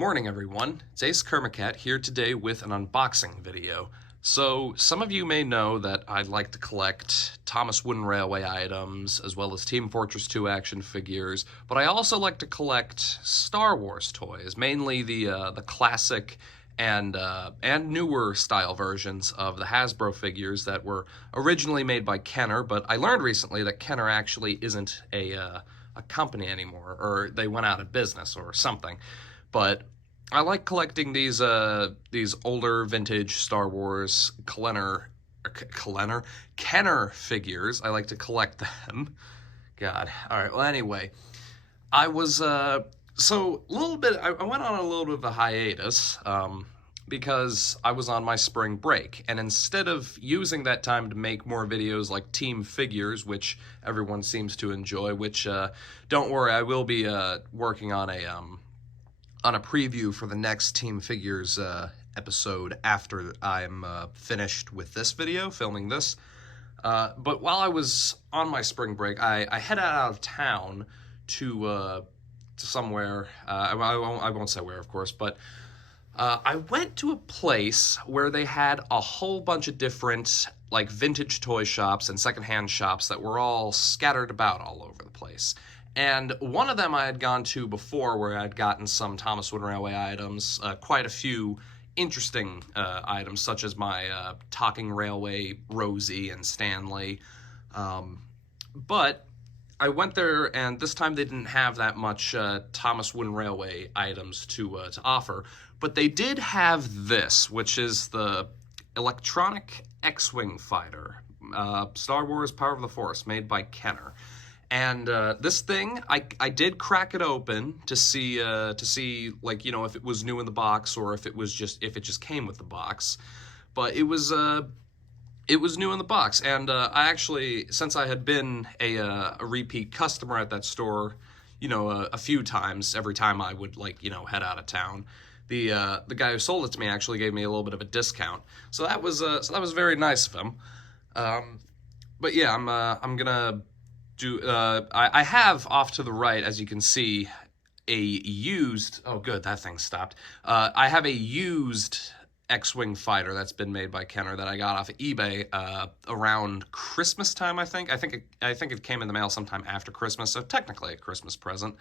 morning, everyone. It's Ace Kermacat here today with an unboxing video. So, some of you may know that I like to collect Thomas Wooden Railway items, as well as Team Fortress 2 action figures, but I also like to collect Star Wars toys, mainly the classic and newer style versions of the Hasbro figures that were originally made by Kenner, but I learned recently that Kenner actually isn't a company anymore, or they went out of business or something. But I like collecting these older vintage Star Wars Kenner figures. I like to collect them. God. All right. Well, anyway, I was so a little bit. I went on a little bit of a hiatus because I was on my spring break, and instead of using that time to make more videos like Team Figures, which everyone seems to enjoy, which don't worry, I will be working on a preview for the next Team Figures episode after I'm finished with this video, filming this. But while I was on my spring break, I headed out of town to somewhere. I won't say where, of course, but I went to a place where they had a whole bunch of different like vintage toy shops and secondhand shops that were all scattered about all over the place. And one of them I had gone to before, where I'd gotten some Thomas Wooden Railway items, quite a few interesting items, such as my Talking Railway Rosie and Stanley. But I went there, and this time they didn't have that much Thomas Wooden Railway items to offer. But they did have this, which is the electronic X-Wing fighter, Star Wars Power of the Force, made by Kenner. And this thing, I did crack it open to see like, you know, if it was new in the box or if it just came with the box. But it was new in the box, and I actually, since I had been a repeat customer at that store, you know, a few times, every time I would, like, you know, head out of town, the guy who sold it to me actually gave me a little bit of a discount. So that was very nice of him. But yeah, I'm gonna do. I have off to the right, as you can see, a used. Oh, good, that thing stopped. I have a used X-Wing fighter that's been made by Kenner that I got off of eBay around Christmas time, I think. I think it came in the mail sometime after Christmas, so technically a Christmas present.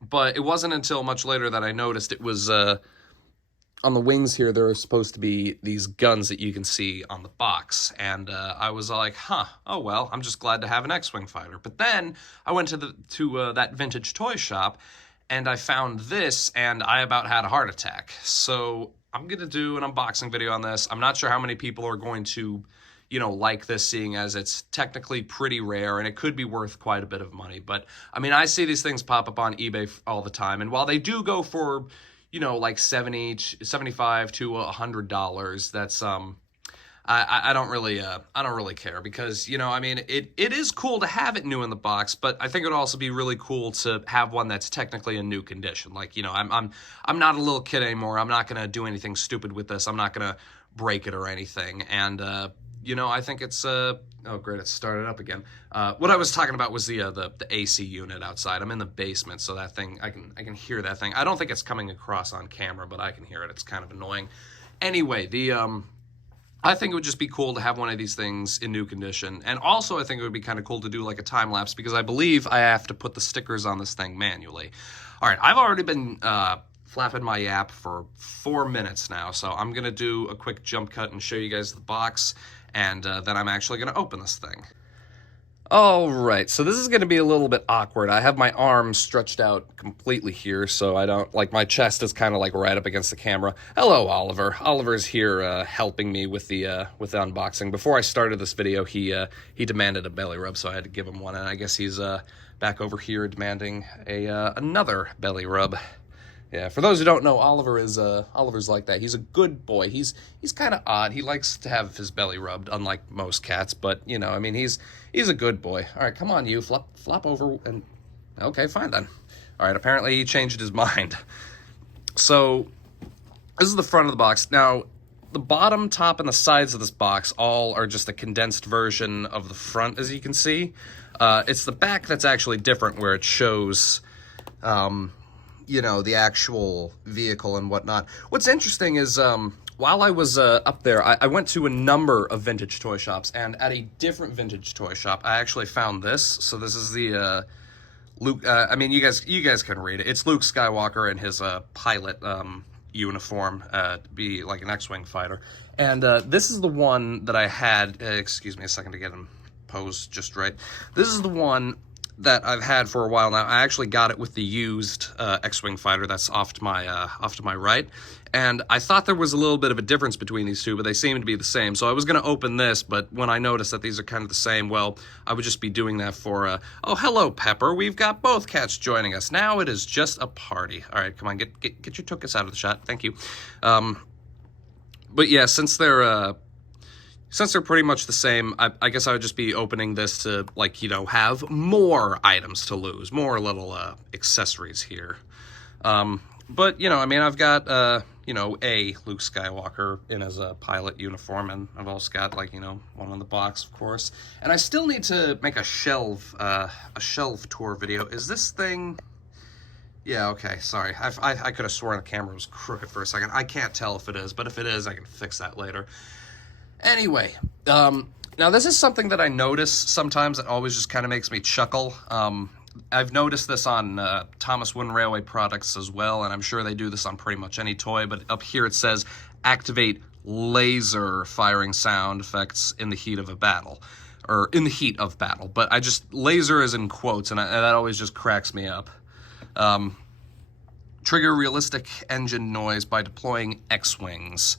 But it wasn't until much later that I noticed it was on the wings here. There are supposed to be these guns that you can see on the box, and I was like, oh well, I'm just glad to have an X-Wing fighter. But then I went to that vintage toy shop, and I found this, and I about had a heart attack. So I'm going to do an unboxing video on this. I'm not sure how many people are going to, you know, like this, seeing as it's technically pretty rare, and it could be worth quite a bit of money. But, I mean, I see these things pop up on eBay all the time, and while they do go for, you know, like $75 to $100, that's, I don't really care, because, you know, I mean, it is cool to have it new in the box, but I think it would also be really cool to have one that's technically in new condition. Like, you know, I'm not a little kid anymore. I'm not gonna do anything stupid with this. I'm not gonna break it or anything. And you know, I think it's oh great, it started up again. What I was talking about was the AC unit outside. I'm in the basement, so that thing, I can hear that thing. I don't think it's coming across on camera, but I can hear it. It's kind of annoying. Anyway, I think it would just be cool to have one of these things in new condition. And also, I think it would be kind of cool to do like a time lapse, because I believe I have to put the stickers on this thing manually. All right, I've already been flapping my yap for 4 minutes now, so I'm gonna do a quick jump cut and show you guys the box, and then I'm actually gonna open this thing. All right, so this is going to be a little bit awkward. I have my arms stretched out completely here, so I don't, like, my chest is kind of like right up against the camera. Hello, Oliver. Oliver's here helping me with the unboxing. Before I started this video, he demanded a belly rub, so I had to give him one, and I guess he's back over here demanding another belly rub. Yeah, for those who don't know, Oliver's like that. He's a good boy. He's kind of odd. He likes to have his belly rubbed, unlike most cats. But, you know, I mean, he's a good boy. All right, come on, you. Flop over and... Okay, fine then. All right, apparently he changed his mind. So, this is the front of the box. Now, the bottom, top, and the sides of this box all are just a condensed version of the front, as you can see. It's the back that's actually different, where it shows... you know, the actual vehicle and whatnot. What's interesting is, while I was up there, I went to a number of vintage toy shops, and at a different vintage toy shop, I actually found this. So this is the Luke. I mean, you guys can read it. It's Luke Skywalker in his pilot uniform, to be like an X-wing fighter. And this is the one that I had. Excuse me a second to get him posed just right. This is the one that I've had for a while now. I actually got it with the used X-wing fighter that's off to my right, and I thought there was a little bit of a difference between these two, but they seem to be the same. So I was going to open this, but when I noticed that these are kind of the same, well, I would just be doing that for oh, hello, Pepper. We've got both cats joining us. Now it is just a party. All right, come on, get your tuchus out of the shot. Thank you. But yeah, since they're pretty much the same, I guess I would just be opening this to, like, you know, have more items to lose, more little accessories here. But, you know, I mean, I've got, you know, a Luke Skywalker in his pilot uniform, and I've also got, like, you know, one on the box, of course. And I still need to make a shelf tour video. Is this thing... Yeah, okay, sorry. I could have sworn the camera was crooked for a second. I can't tell if it is, but if it is, I can fix that later. Anyway, now this is something that I notice sometimes that always just kind of makes me chuckle. I've noticed this on Thomas Wooden Railway products as well, and I'm sure they do this on pretty much any toy, but up here it says, activate laser firing sound effects in the heat of a battle, or in the heat of battle, but laser is in quotes, and that always just cracks me up. Trigger realistic engine noise by deploying X-wings.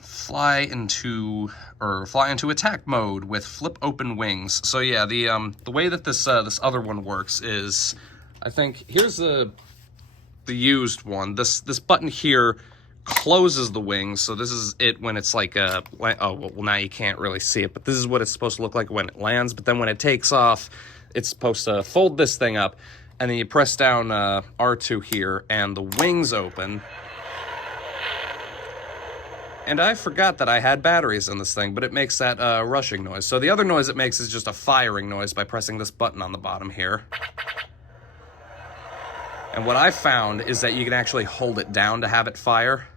Fly into attack mode with flip open wings. So yeah, the way that this other one works is, I think here's the used one. This button here closes the wings. So this is it when it's like oh well, now you can't really see it, but this is what it's supposed to look like when it lands. But then when it takes off, it's supposed to fold this thing up, and then you press down R2 here, and the wings open. And I forgot that I had batteries in this thing, but it makes that rushing noise. So the other noise it makes is just a firing noise by pressing this button on the bottom here. And what I found is that you can actually hold it down to have it fire,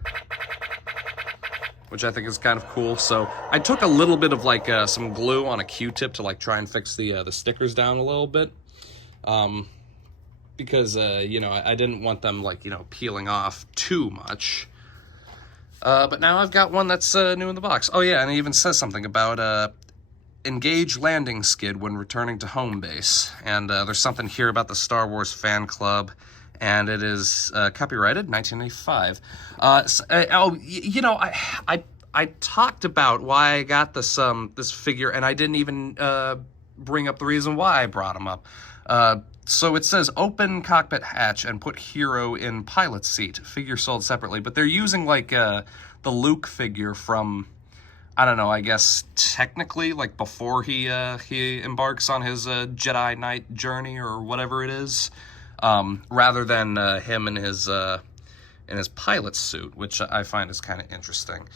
which I think is kind of cool. So I took a little bit of like some glue on a Q-tip to like try and fix the stickers down a little bit. Because, you know, I didn't want them, like, you know, peeling off too much. But now I've got one that's new in the box. Oh, yeah, and it even says something about engage landing skid when returning to home base. And there's something here about the Star Wars fan club, and it is copyrighted 1985. You know, I talked about why I got this this figure, and I didn't even bring up the reason why I brought him up. So it says open cockpit hatch and put hero in pilot seat. Figure sold separately, but they're using like the Luke figure from, I don't know, I guess technically like before he embarks on his Jedi Knight journey or whatever it is, rather than him in his pilot suit, which I find is kind of interesting.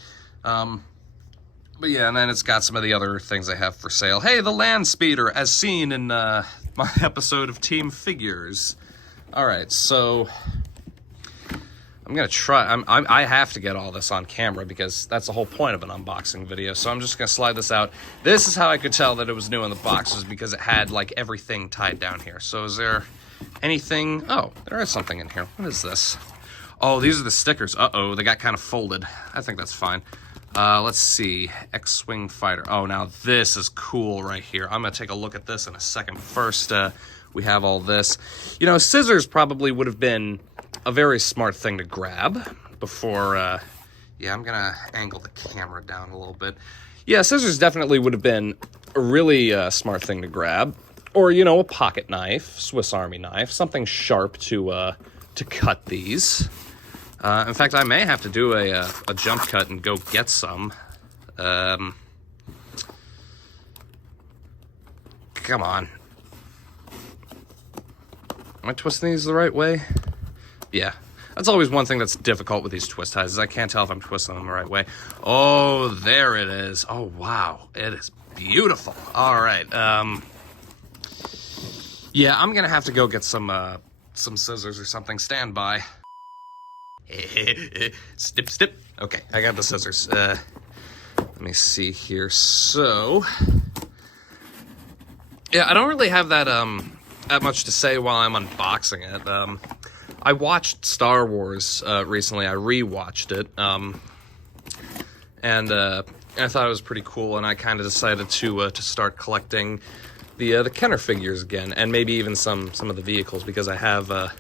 But yeah, and then it's got some of the other things I have for sale. Hey, the land speeder, as seen in my episode of Team Figures. All right, so I'm gonna try. I have to get all this on camera because that's the whole point of an unboxing video. So I'm just gonna slide this out. This is how I could tell that it was new in the box, was because it had like everything tied down here. So is there anything? Oh, there is something in here. What is this? Oh, these are the stickers. Uh-oh, they got kind of folded. I think that's fine. Let's see, X-Wing Fighter. Oh, now this is cool right here. I'm going to take a look at this in a second. First, we have all this. You know, scissors probably would have been a very smart thing to grab before, yeah, I'm going to angle the camera down a little bit. Yeah, scissors definitely would have been a really smart thing to grab. Or, you know, a pocket knife, Swiss Army knife, something sharp to cut these. In fact, I may have to do a jump cut and go get some. Come on. Am I twisting these the right way? Yeah. That's always one thing that's difficult with these twist ties, is I can't tell if I'm twisting them the right way. Oh, there it is. Oh, wow. It is beautiful. All right. Yeah, I'm going to have to go get some some scissors or something. Stand by. Snip, snip. Okay, I got the scissors. Let me see here. So, yeah, I don't really have that that much to say while I'm unboxing it. I watched Star Wars recently. I rewatched it, and I thought it was pretty cool. And I kind of decided to start collecting the Kenner figures again, and maybe even some of the vehicles, because I have. I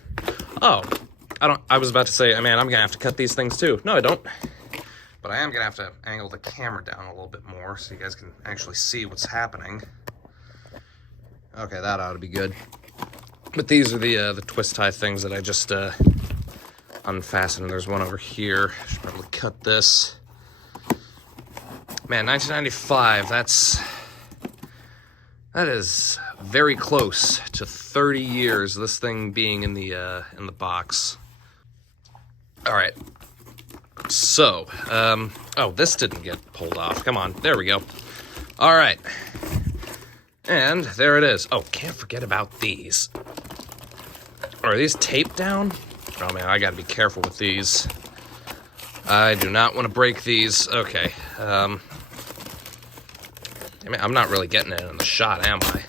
was about to say, man, I'm gonna have to cut these things too. No, I don't. But I am gonna have to angle the camera down a little bit more so you guys can actually see what's happening. Okay, that ought to be good. But these are the twist tie things that I just unfastened. There's one over here. I should probably cut this. Man, 1995. That is very close to 30 years. This thing being in the box. All right. So, oh, this didn't get pulled off. Come on, there we go. All right. And there it is. Oh, can't forget about these. Are these taped down? Oh, man, I gotta be careful with these. I do not want to break these. Okay. I mean, I'm not really getting it in the shot, am I?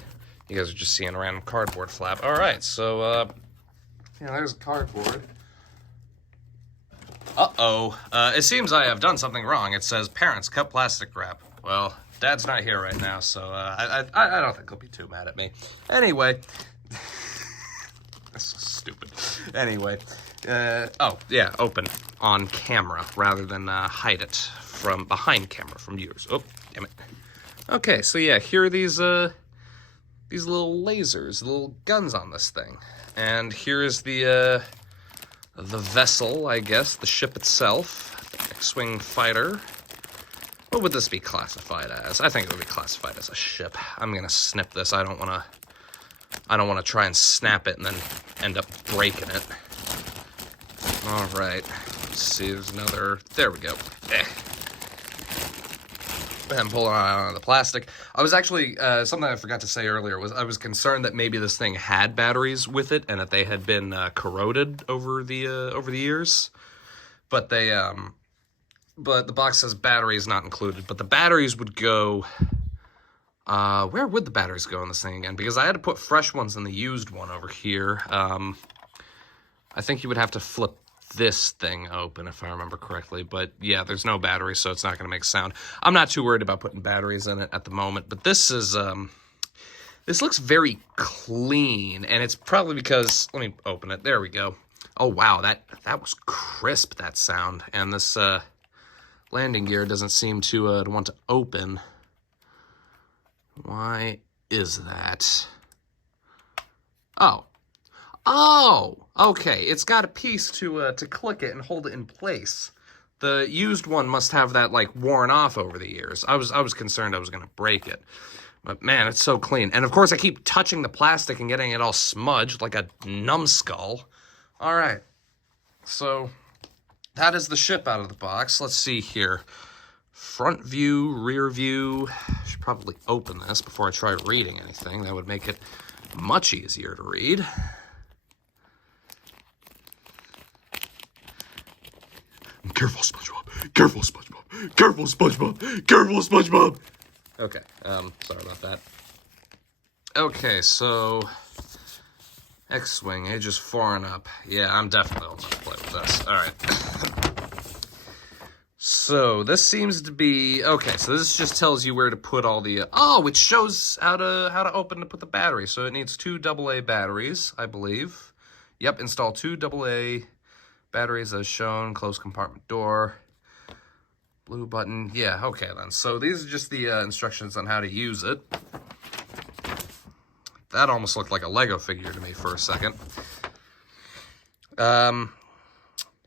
You guys are just seeing a random cardboard flap. All right, so, yeah, there's cardboard. Uh-oh. It seems I have done something wrong. It says, parents, cut plastic wrap. Well, Dad's not here right now, so I don't think he'll be too mad at me. Anyway. That's so stupid. Anyway. Oh, yeah, open on camera rather than hide it from behind camera from viewers. Oh, damn it. Okay, so yeah, here are these little lasers, little guns on this thing. And here's the vessel, I guess, the ship itself, the X-Wing fighter. What would this be classified as? I think it would be classified as a ship. I'm gonna snip this. I don't wanna try and snap it and then end up breaking it. All right, let's see, there's another, there we go. And pulling on the plastic. I was actually, something I forgot to say earlier was I was concerned that maybe this thing had batteries with it and that they had been corroded over the years. But they, but the box says batteries not included. But the batteries would go, where would the batteries go in this thing again? Because I had to put fresh ones in the used one over here. I think you would have to flip this thing open, if I remember correctly. But yeah, there's no battery, so it's not going to make sound. I'm not too worried about putting batteries in it at the moment, but this is, this looks very clean, and it's probably because, let me open it, there we go. Oh wow, that was crisp, that sound, and this, landing gear doesn't seem to want to open. Why is that? Oh, okay. It's got a piece to click it and hold it in place. The used one must have that like worn off over the years. I was concerned I was gonna break it, but man, it's so clean. And of course, I keep touching the plastic and getting it all smudged like a numbskull. All right, so that is the ship out of the box. Let's see here. Front view, rear view. I should probably open this before I try reading anything. That would make it much easier to read. Careful, SpongeBob. Careful, SpongeBob. Careful, SpongeBob. Careful, SpongeBob. Okay, sorry about that. Okay, so X-Wing, ages 4 and up. Yeah, I'm definitely old enough to play with this. All right. So this seems to be okay. So this just tells you where to put all the. Oh, it shows how to open to put the battery. So it needs 2 AA batteries, I believe. Yep, install 2 AA batteries as shown. Close compartment door. Blue button. Yeah, okay then. So these are just the instructions on how to use it. That almost looked like a Lego figure to me for a second.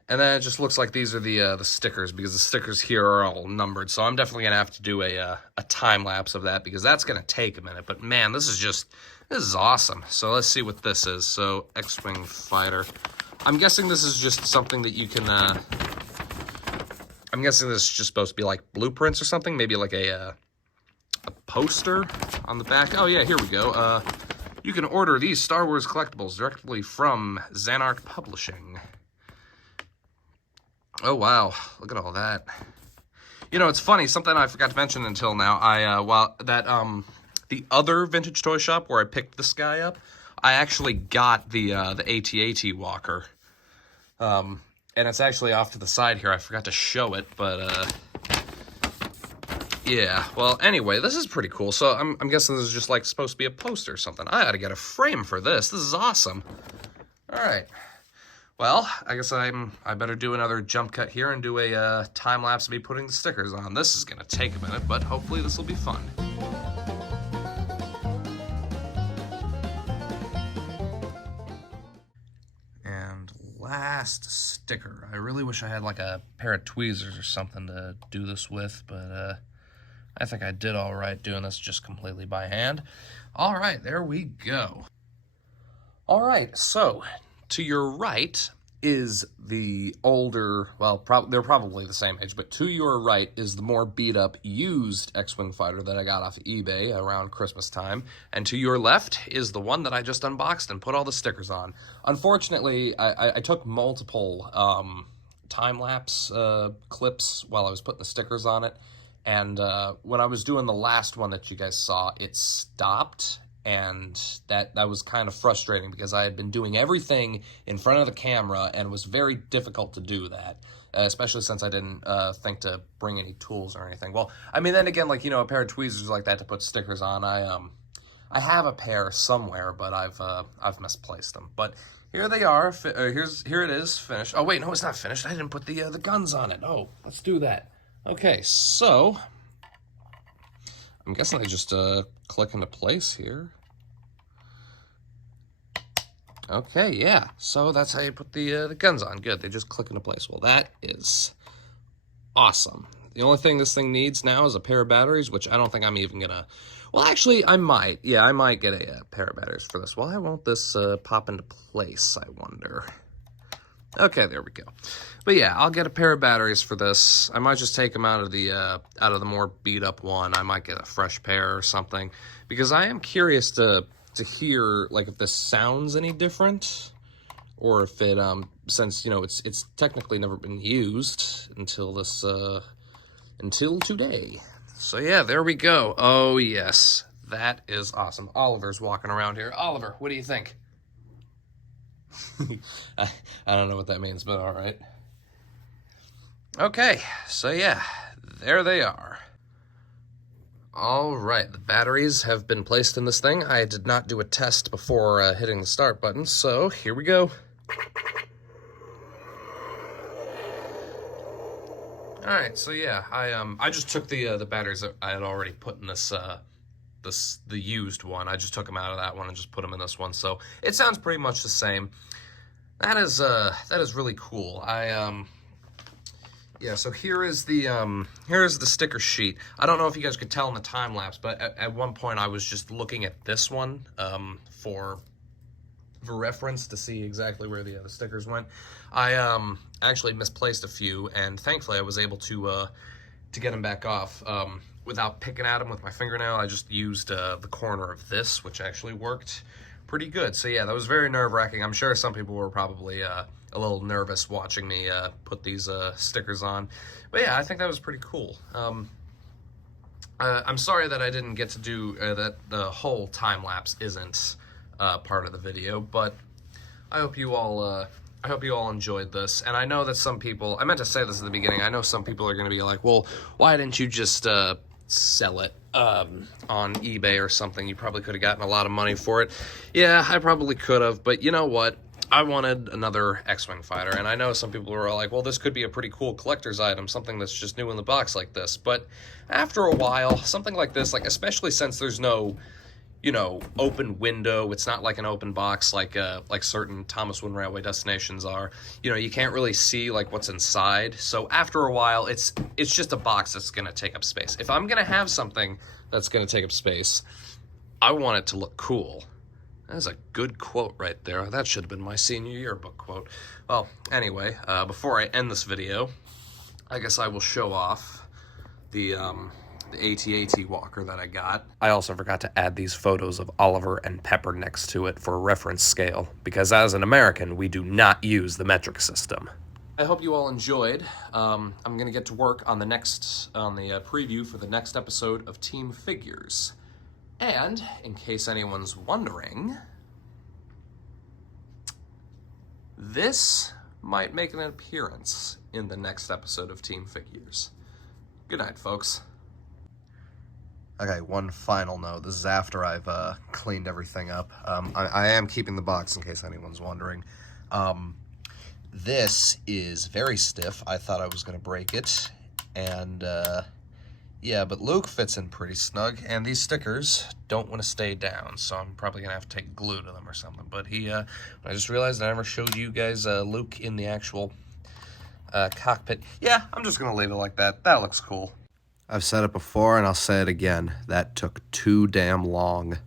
And then it just looks like these are the stickers, because the stickers here are all numbered. So I'm definitely gonna have to do a time lapse of that, because that's gonna take a minute. But man, this is awesome. So let's see what this is. So X-Wing fighter. I'm guessing this is just something that you can. I'm guessing this is just supposed to be like blueprints or something. Maybe like a poster on the back. Oh yeah, here we go. You can order these Star Wars collectibles directly from Xanark Publishing. Oh, wow. Look at all that. You know, it's funny, something I forgot to mention until now. The other vintage toy shop where I picked this guy up, I actually got the AT-AT walker. And it's actually off to the side here. I forgot to show it, but yeah. Well, anyway, this is pretty cool. So I'm guessing this is just like supposed to be a poster or something. I ought to get a frame for this. This is awesome. All right. Well, I guess I better do another jump cut here and do a time lapse of me putting the stickers on. This is gonna take a minute, but hopefully this will be fun. And last sticker. I really wish I had like a pair of tweezers or something to do this with, but I think I did all right doing this just completely by hand. All right, there we go. All right, so to your right is the older, well, they're probably the same age, but to your right is the more beat-up used X-Wing fighter that I got off of eBay around Christmas time, and to your left is the one that I just unboxed and put all the stickers on. Unfortunately, I took multiple time-lapse clips while I was putting the stickers on it, and when I was doing the last one that you guys saw, it stopped. And that was kind of frustrating because I had been doing everything in front of the camera and it was very difficult to do that, especially since I didn't think to bring any tools or anything. Well, I mean, then again, like, you know, a pair of tweezers like that to put stickers on, I have a pair somewhere, but I've misplaced them. But here they are. Here it is, finished. Oh wait, no, it's not finished. I didn't put the guns on it. Oh, let's do that. Okay, so I'm guessing they just click into place here. Okay, yeah. So that's how you put the guns on. Good. They just click into place. Well, that is awesome. The only thing this thing needs now is a pair of batteries, which I don't think I'm even gonna. Well, actually, I might. Yeah, I might get a pair of batteries for this. Why won't this pop into place, I wonder? Okay, there we go. But yeah, I'll get a pair of batteries for this. I might just take them out of the more beat up one. I might get a fresh pair or something because I am curious to hear like if this sounds any different or if it since you know it's technically never been used until this until today. So yeah, there we go. Oh yes, that is awesome. Oliver's walking around here. Oliver, what do you think? I don't know what that means, but all right. Okay, so yeah, there they are. All right, the batteries have been placed in this thing. I did not do a test before hitting the start button, so here we go. All right, so yeah, I just took the batteries that I had already put in this the used one. I just took them out of that one and just put them in this one. So it sounds pretty much the same. That is really cool. Yeah, so here is the sticker sheet. I don't know if you guys could tell in the time lapse, but at one point I was just looking at this one for reference to see exactly where the stickers went. I actually misplaced a few, and thankfully I was able to get them back off without picking at them with my fingernail. I just used the corner of this, which actually worked pretty good. So yeah, that was very nerve-wracking. I'm sure some people were probably a little nervous watching me put these stickers on. But yeah, I think that was pretty cool. I'm sorry that I didn't get to do that. The whole time lapse isn't part of the video, but I hope you all enjoyed this. And I know that some people, I meant to say this at the beginning, I know some people are going to be like, well, why didn't you just sell it on eBay or something? You probably could have gotten a lot of money for it. Yeah, I probably could have, but you know what? I wanted another X-Wing fighter, and I know some people were like, well, this could be a pretty cool collector's item, something that's just new in the box like this. But after a while, something like this, like especially since there's no, you know, open window, it's not like an open box like certain Thomas Wooden Railway destinations are. You know, you can't really see like what's inside. So after a while, it's just a box that's gonna take up space. If I'm gonna have something that's gonna take up space, I want it to look cool. That's a good quote right there. That should have been my senior yearbook quote. Well, anyway, before I end this video, I guess I will show off the the AT-AT walker that I got. I also forgot to add these photos of Oliver and Pepper next to it for a reference scale, because as an American, we do not use the metric system. I hope you all enjoyed. I'm gonna get to work on the preview for the next episode of Team Figures. And, in case anyone's wondering, this might make an appearance in the next episode of Team Figures. Good night, folks. Okay, one final note. This is after I've cleaned everything up. I am keeping the box in case anyone's wondering. This is very stiff. I thought I was going to break it. And, yeah, but Luke fits in pretty snug. And these stickers don't want to stay down, so I'm probably going to have to take glue to them or something. But I just realized I never showed you guys Luke in the actual cockpit. Yeah, I'm just going to leave it like that. That looks cool. I've said it before, and I'll say it again. That took too damn long.